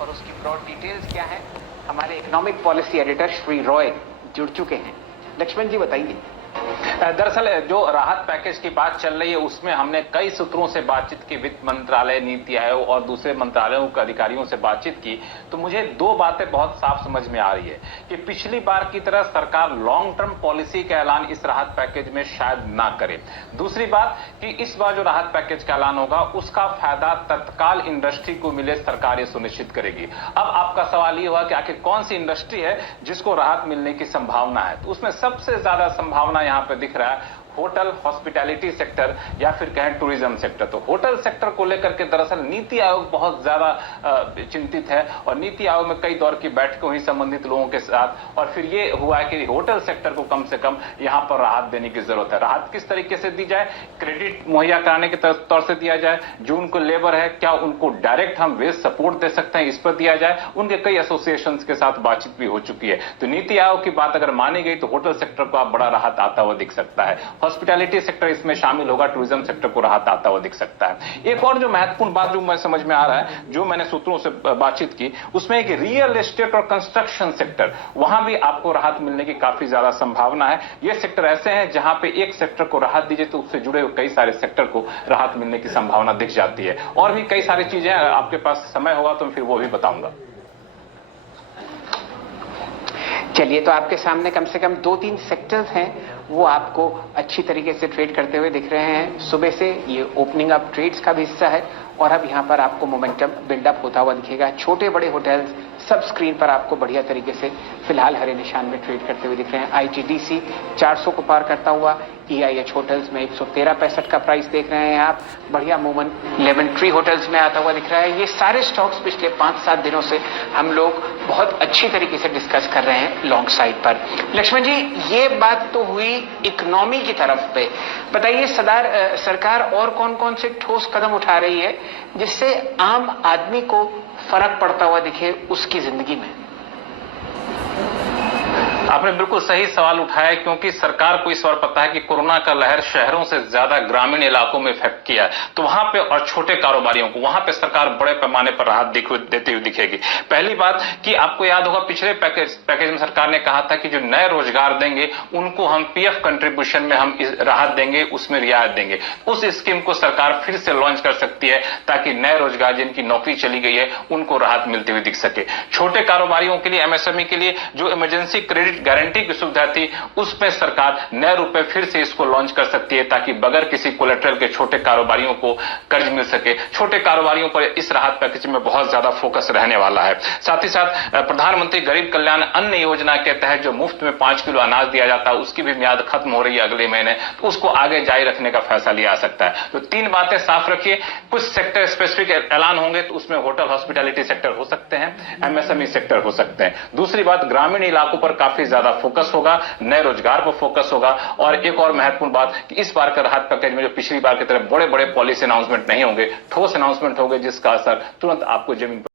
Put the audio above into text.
और उसकी broad details क्या है, हमारे economic policy editor Shri Roy जुड़ चुके हैं। लक्ष्मण जी बताइए। दरअसल जो राहत पैकेज की बात चल रही है उसमें हमने कई सूत्रों से बातचीत की, वित्त मंत्रालय, नीति आयोग और दूसरे मंत्रालयों के अधिकारियों से बातचीत की, तो मुझे दो बातें बहुत साफ समझ में आ रही है कि पिछली बार की तरह सरकार लॉन्ग टर्म पॉलिसी का ऐलान इस राहत पैकेज में शायद ना करे। दूसरी बात कि इस बार जो राहत पैकेज का ऐलान होगा उसका फायदा तत्काल इंडस्ट्री को मिले, सरकार ये सुनिश्चित करेगी। अब आपका सवाल ये हुआ कि आखिर कौन सी इंडस्ट्री है जिसको राहत मिलने की संभावना है, तो उसमें सबसे ज्यादा संभावना यहां पे दिख रहा है होटल, हॉस्पिटैलिटी सेक्टर या फिर कहें टूरिज्म सेक्टर। तो होटल सेक्टर को लेकर के दरअसल नीति आयोग बहुत ज्यादा चिंतित है और नीति आयोग में कई दौर की बैठकें हुई संबंधित लोगों के साथ, और फिर ये हुआ है कि होटल सेक्टर को कम से कम यहां पर राहत देने की जरूरत है। राहत किस तरीके से दी जाए, क्रेडिट मुहैया कराने के तौर से दिया जाए, जो उनको लेबर है क्या उनको डायरेक्ट हम वेज सपोर्ट दे सकते हैं, इस पर दिया जाए। उनके कई एसोसिएशंस के साथ बातचीत भी हो चुकी है। तो नीति आयोग की बात अगर मानी गई तो होटल सेक्टर को आप बड़ा राहत आता हुआ दिख सकता है, हॉस्पिटैलिटी सेक्टर इसमें शामिल होगा, टूरिज्म सेक्टर को राहत आता हुआ दिख सकता है। एक और जो महत्वपूर्ण बात जो मैं समझ में आ रहा है, जो मैंने सूत्रों से बातचीत की, उसमें एक रियल एस्टेट और कंस्ट्रक्शन सेक्टर, वहां भी आपको राहत मिलने की काफी ज्यादा संभावना है। ये सेक्टर ऐसे हैं जहां पे एक सेक्टर को राहत दीजिए तो उससे जुड़े हुए कई सारे सेक्टर को राहत मिलने की संभावना दिख जाती है। और भी कई सारी चीजें आपके पास समय होगा तो फिर वो भी बताऊंगा। चलिए, तो आपके सामने कम से कम 2-3 सेक्टर्स हैं वो आपको अच्छी तरीके से ट्रेड करते हुए दिख रहे हैं। सुबह से ये ओपनिंग अप ट्रेड्स का भी हिस्सा है और अब यहां पर आपको मोमेंटम बिल्डअप होता हुआ दिखेगा। छोटे बड़े होटल्स सब स्क्रीन पर आपको बढ़िया तरीके से फिलहाल हरे निशान में ट्रेड करते हुए दिख रहे हैं। आईटीडीसी 400 को पार करता हुआ, EIH होटल्स में 113.65 का प्राइस देख रहे हैं आप। बढ़िया मूवमेंट लेमन ट्री होटल्स में आता हुआ दिख रहा है। ये सारे स्टॉक्स पिछले 5-7 दिनों से हम लोग बहुत अच्छी तरीके से डिस्कस कर रहे हैं लॉन्ग साइड पर। लक्ष्मण जी, ये बात तो हुई इकोनॉमी की तरफ पे, बताइए सरकार और कौन कौन से ठोस कदम उठा रही है जिससे आम आदमी को फर्क पड़ता हुआ दिखे उसकी जिंदगी में? आपने बिल्कुल सही सवाल उठाया, क्योंकि सरकार को इस बार पता है कि कोरोना का लहर शहरों से ज्यादा ग्रामीण इलाकों में इफेक्ट किया है, तो वहां पे और छोटे कारोबारियों को वहां पे सरकार बड़े पैमाने पर राहत देती हुई दिखेगी। पहली बात कि आपको याद होगा पिछले पैकेज में सरकार ने कहा था कि जो नए रोजगार देंगे उनको हम PF कंट्रीब्यूशन में हम राहत देंगे, उसमें रियायत देंगे। उस स्कीम को सरकार फिर से लॉन्च कर सकती है ताकि नए रोजगार जिनकी नौकरी चली गई है उनको राहत मिलती हुई दिख सके। छोटे कारोबारियों के लिए, MSME के लिए जो इमरजेंसी क्रेडिट गारंटी की सुविधा थी उसमें सरकार नए रूप में फिर से इसको लॉन्च कर सकती है ताकि बगैर किसी कोलेटरल के छोटे कारोबारियों को कर्ज मिल सके। छोटे कारोबारियों पर इस राहत पैकेज में बहुत ज्यादा फोकस रहने वाला है। साथ ही साथ प्रधानमंत्री गरीब कल्याण अन्न योजना के तहत जो मुफ्त में 5 किलो अनाज दिया जाता है उसकी भी मियाद खत्म हो रही है अगले महीने, तो उसको आगे जारी रखने का फैसला लिया जा सकता है। तो 3 बातें साफ रखिए, कुछ सेक्टर स्पेसिफिक ऐलान होंगे तो उसमें होटल, हॉस्पिटैलिटी सेक्टर हो सकते हैं, MSME सेक्टर हो सकते हैं। दूसरी बात, ग्रामीण इलाकों पर काफी ज्यादा फोकस होगा, नए रोजगार पर फोकस होगा। और एक और महत्वपूर्ण बात कि इस बार का राहत पैकेज में जो पिछली बार की तरह बड़े बड़े पॉलिसी अनाउंसमेंट नहीं होंगे, ठोस अनाउंसमेंट होंगे जिसका असर तुरंत आपको जमीन पर